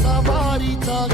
Somebody talk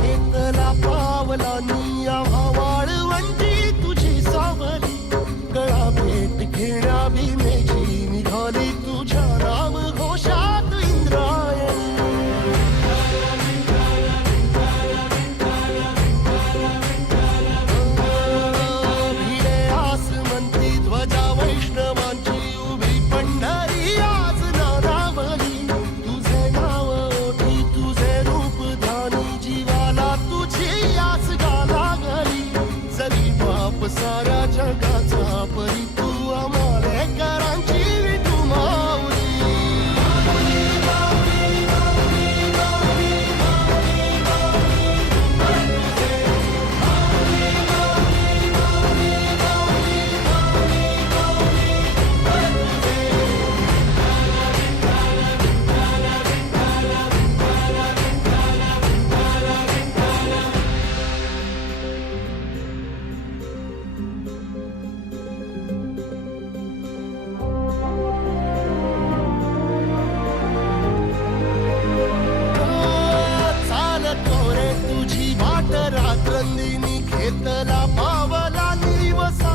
పావలా నివసా